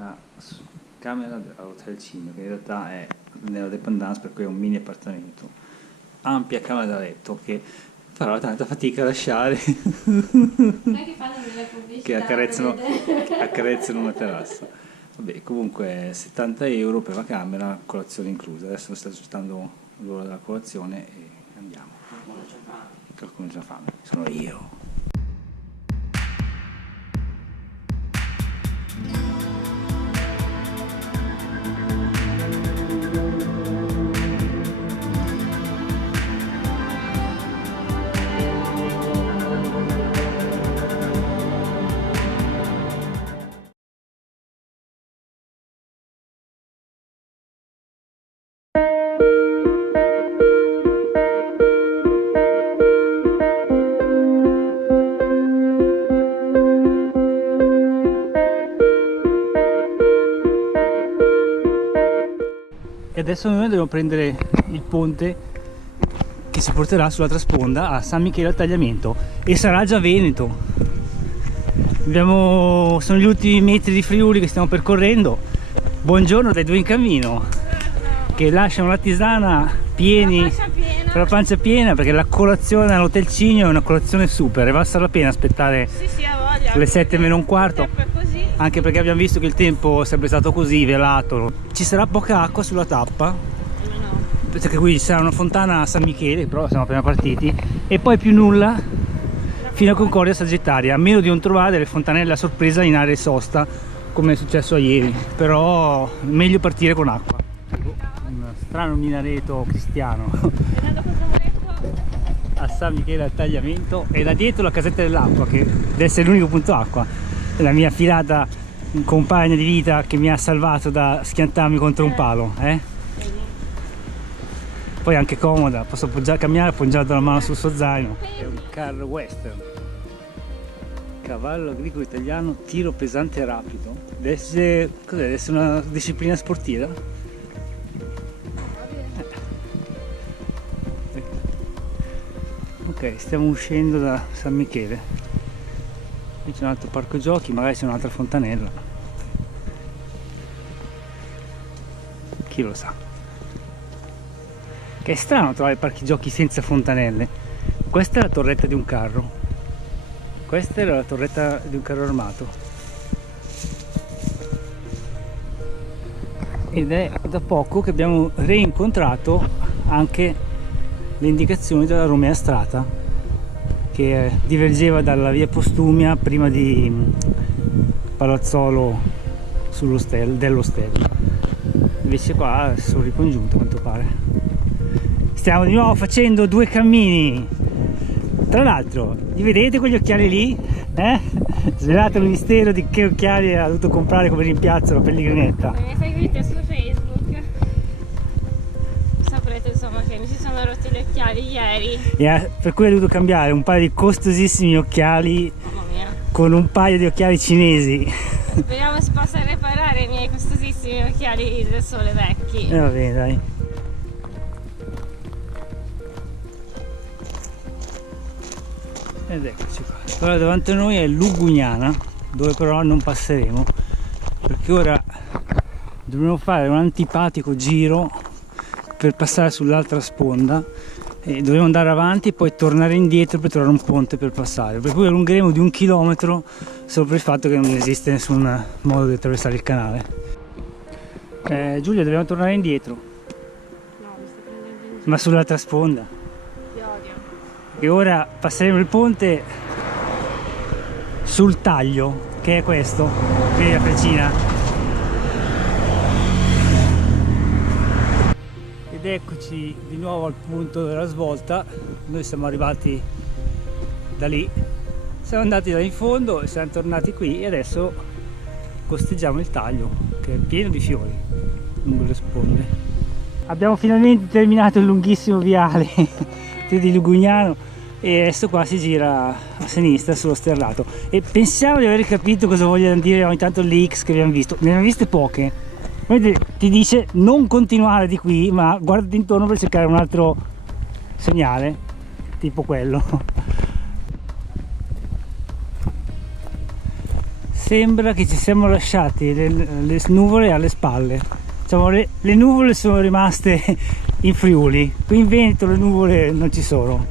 la camera dell'Hotel Cigno, che in realtà è nella dépendance, per cui è un mini appartamento, ampia camera da letto che farò tanta fatica a lasciare. Non è che fanno delle pubblicità che accarezzano una terrazza. Vabbè, comunque 70 euro per la camera, colazione inclusa. Adesso sto aspettando l'ora della colazione e andiamo. Qualcuno c'ha fame, sono io. E adesso noi dobbiamo prendere il ponte che ci porterà sull'altra sponda a San Michele al Tagliamento e sarà già Veneto. Sono gli ultimi metri di Friuli che stiamo percorrendo. Buongiorno dai due in cammino che lasciano la tisana pieni, con la pancia piena, perché la colazione all'Hotel Cigno è una colazione super e valsa la pena aspettare le 7 meno un quarto. Anche perché abbiamo visto che il tempo è sempre stato così velato. Ci sarà poca acqua sulla tappa, perché qui ci sarà una fontana a San Michele, però siamo appena partiti, e poi più nulla fino a Concordia Sagittaria, a meno di non trovare delle fontanelle a sorpresa in area sosta come è successo ieri. Però meglio partire con acqua. Un strano minareto cristiano a San Michele al Tagliamento, e da dietro la casetta dell'acqua, che deve essere l'unico punto acqua. La mia affidata compagna di vita che mi ha salvato da schiantarmi contro un palo, Poi anche comoda, posso camminare appoggiato la mano sul suo zaino. È un carro western, cavallo agricolo italiano, tiro pesante e rapido. Deve essere una disciplina sportiva? Ok, stiamo uscendo da San Michele. Qui c'è un altro parco giochi, magari c'è un'altra fontanella, chi lo sa. Che è strano trovare parchi giochi senza fontanelle. Questa è la torretta di un carro, questa era la torretta di un carro armato, ed è da poco che abbiamo reincontrato anche le indicazioni della Romea Strata, che divergeva dalla via Postumia prima di Palazzolo dell'Ostello. Invece qua sono ricongiunto, a quanto pare. Stiamo di nuovo facendo due cammini. Tra l'altro, li vedete quegli occhiali lì? Svelato il mistero di che occhiali ha dovuto comprare come rimpiazzo la pellegrinetta. Se mi seguite su Facebook saprete insomma che mi si sono rotti gli occhiali ieri. Per cui ha dovuto cambiare un paio di costosissimi occhiali con un paio di occhiali cinesi. Speriamo si possa riparare i miei costosissimi occhiali del sole vecchi. Va bene, dai. Ed eccoci qua. Ora davanti a noi è Lugugnana, dove però non passeremo, perché ora dovremo fare un antipatico giro per passare sull'altra sponda e dovremo andare avanti e poi tornare indietro per trovare un ponte per passare, per cui allungheremo di 1 chilometro solo per il fatto che non esiste nessun modo di attraversare il canale. Giulia, dobbiamo tornare indietro. No, mi sto prendendo in giro. Ma sull'altra sponda. Ti odio. E ora passeremo il ponte sul taglio, che è questo, vedi la frecina. Ed eccoci di nuovo al punto della svolta. Noi siamo arrivati da lì, siamo andati là in fondo e siamo tornati qui e adesso costeggiamo il taglio, che è pieno di fiori lungo le sponde. Abbiamo finalmente terminato il lunghissimo viale di Lugugnano e adesso qua si gira a sinistra sullo sterrato e pensiamo di aver capito cosa vogliono dire ogni tanto le X che abbiamo visto. Ne abbiamo viste poche. Ti dice non continuare di qui, ma guardati intorno per cercare un altro segnale tipo quello. Sembra che ci siamo lasciati le nuvole alle spalle. Diciamo, le nuvole sono rimaste in Friuli, qui in Veneto le nuvole non ci sono.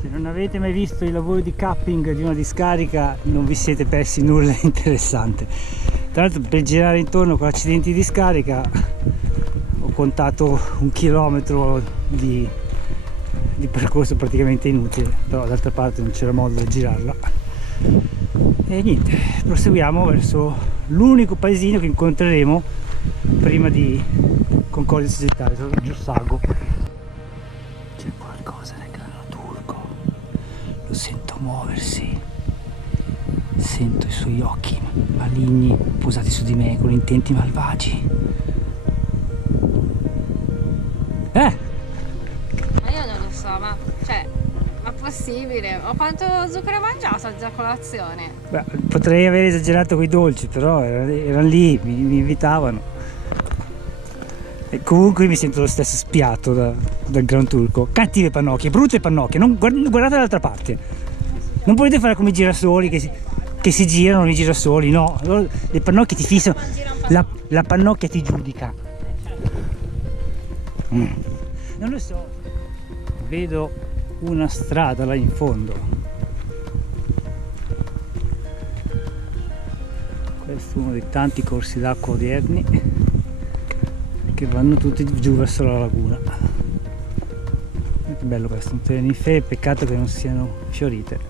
Se non avete mai visto i lavori di capping di una discarica non vi siete persi nulla di interessante. Tra l'altro, per girare intorno con accidenti di discarica ho contato 1 chilometro di percorso praticamente inutile, però d'altra parte non c'era modo di girarla. E niente, proseguiamo verso l'unico paesino che incontreremo prima di Concordia Sagittario, Giussago. C'è qualcosa nel grano turco, lo sento muoversi, sento i suoi occhi maligni posati su di me con intenti malvagi. Ma io non lo so, ma possibile? Ma quanto zucchero hai mangiato già a colazione? Beh, potrei aver esagerato con i dolci, però erano lì, mi invitavano. E comunque mi sento lo stesso spiato dal gran turco. Cattive pannocchie, brutte pannocchie, guardate dall'altra parte. Non potete fare come i girasoli che si girano i girasoli, no. Le pannocchie ti fissano, la pannocchia ti giudica. Non lo so. Vedo una strada là in fondo. Questo è uno dei tanti corsi d'acqua odierni che vanno tutti giù verso la laguna. Che bello questo, un Tenerife, peccato che non siano fiorite.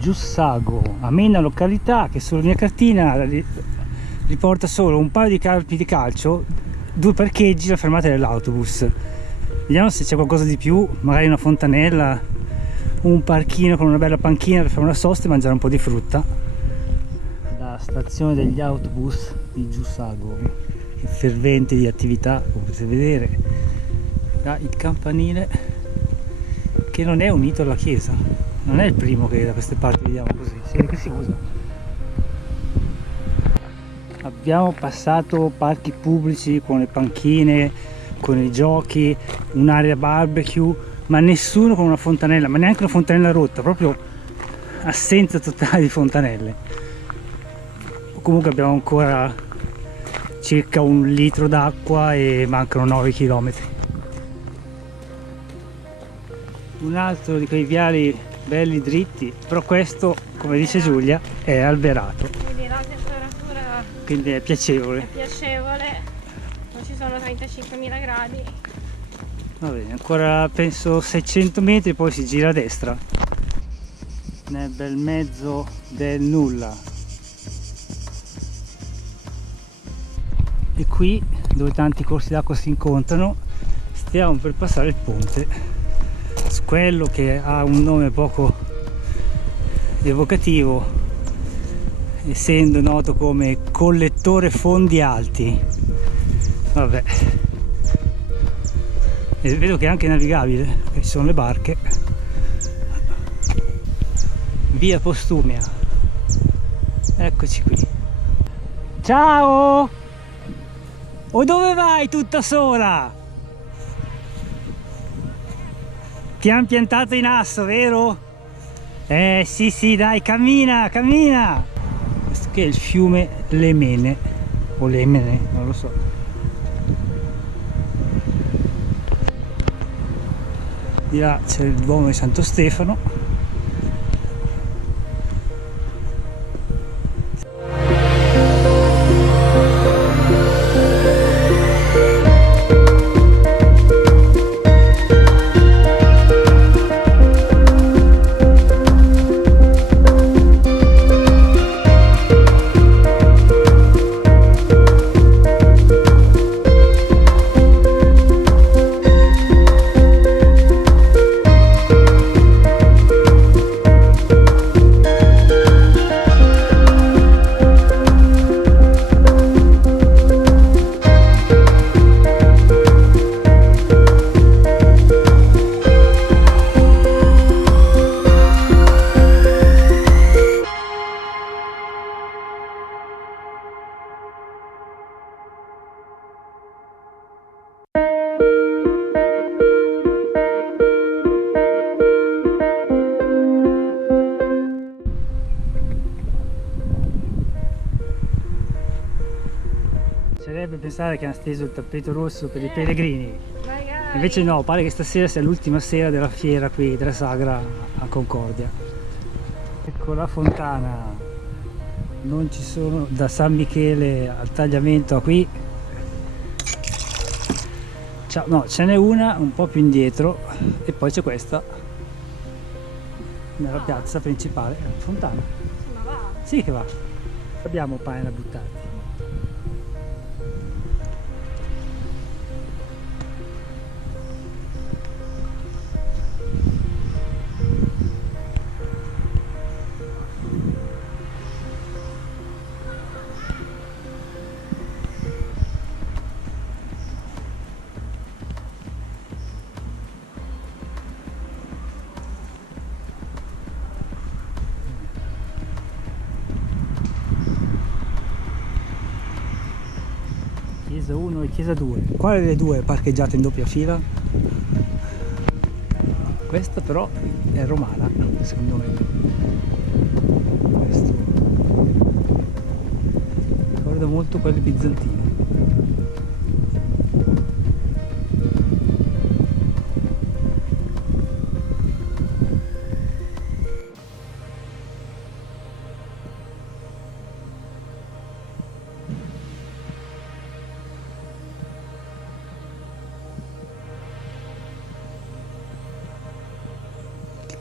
Giussago, amena località che sulla mia cartina riporta solo un paio di campi di calcio, 2 parcheggi, la fermata dell'autobus. Vediamo se c'è qualcosa di più, magari una fontanella, un parchino con una bella panchina per fare una sosta e mangiare un po' di frutta. La stazione degli autobus di Giussago, è fervente di attività, come potete vedere. Ha il campanile che non è unito alla chiesa, non è il primo che da queste parti vediamo così, si vede che si usa. Abbiamo passato parchi pubblici con le panchine, con i giochi, un'area barbecue, ma nessuno con una fontanella, ma neanche una fontanella rotta, proprio assenza totale di fontanelle. Comunque abbiamo ancora circa 1 litro d'acqua e mancano 9 km. Un altro di quei viali belli dritti, però questo, come dice Giulia, è alberato, Quindi la temperatura quindi è piacevole. è piacevole, non ci sono 35.000 gradi. Va bene, ancora penso 600 metri, poi si gira a destra nel bel mezzo del nulla. E qui, dove tanti corsi d'acqua si incontrano, stiamo per passare il ponte, quello che ha un nome poco evocativo, essendo noto come collettore fondi alti. Vabbè, e vedo che è anche navigabile, che ci sono le barche. Via Postumia, eccoci qui. Ciao! O dove vai tutta sola? Ti han piantato in asso, vero? Sì, dai, cammina, cammina! Questo che è il fiume Lemene, o Lemene, non lo so. Di là c'è il Duomo di Santo Stefano. piacerebbe pensare che hanno steso il tappeto rosso per i pellegrini. Magari. Invece no, pare che stasera sia l'ultima sera della fiera qui della Sagra a Concordia. Ecco la fontana. Non ci sono da San Michele al tagliamento a qui. No, ce n'è una un po' più indietro e poi c'è questa nella piazza principale, fontana. Ma va. Sì che va. Abbiamo pane da buttare. Chiesa 1 e chiesa 2. Quale delle due è parcheggiata in doppia fila? Questa però è romana, secondo me. Questo ricorda molto quelle bizantine.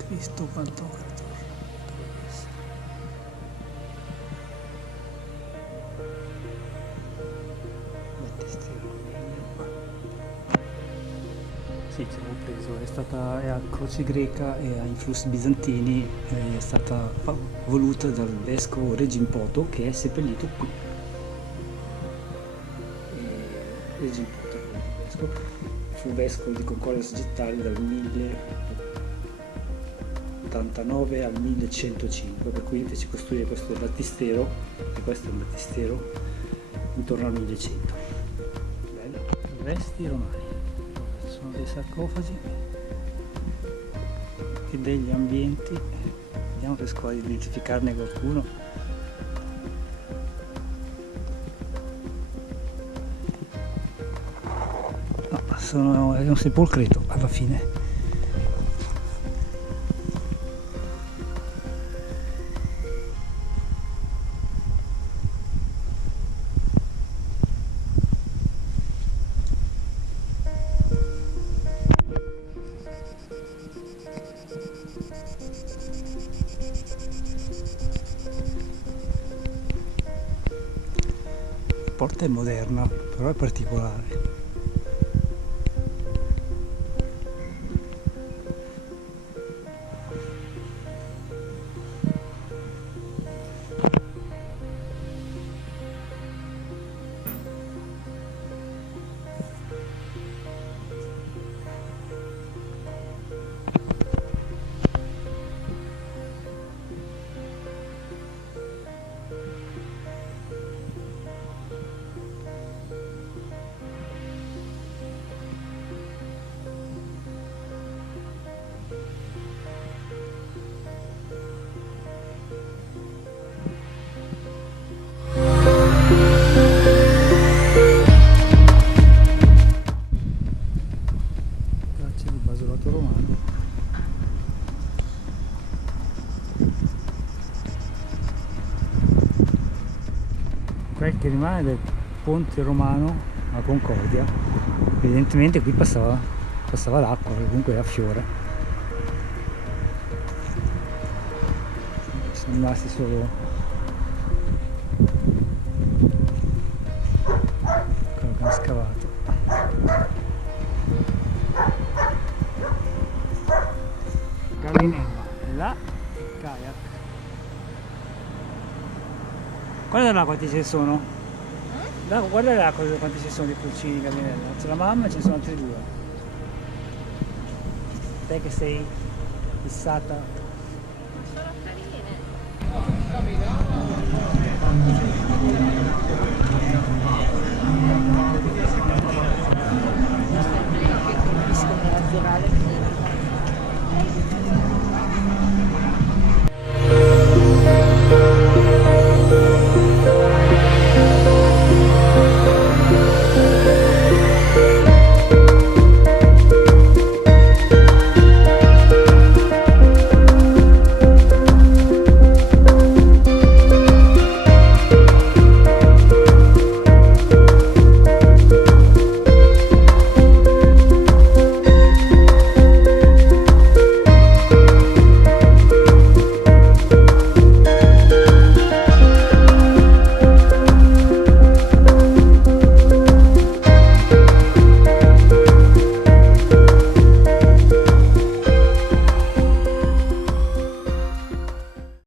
Cristo Pantocrator. Sì, ce l'ho preso, è a croce greca e a influssi bizantini, è stata voluta dal vescovo Regimpoto che è seppellito qui. Regimpoto, fu vescovo di Concordia Sagittario dal 1089 al 1105, per cui fece costruire questo battistero, e questo è un battistero, intorno al 1100. Bello. Resti romani. Sono dei sarcofagi e degli ambienti. Vediamo se riesco a identificarne qualcuno. No, è un sepolcreto alla fine. La porta è moderna, però è particolare. Romano. Quel che rimane del ponte romano a Concordia, evidentemente qui passava l'acqua, che comunque era a fiore. Sono rimasti solo quello che hanno scavato. Gallinella, e là il kayak. Guarda là quanti ce ne sono. Là, guarda là quanti ci sono di pulcini Gallinella. C'è la mamma e ce ne sono altri due. Te che sei fissata. Sono carine.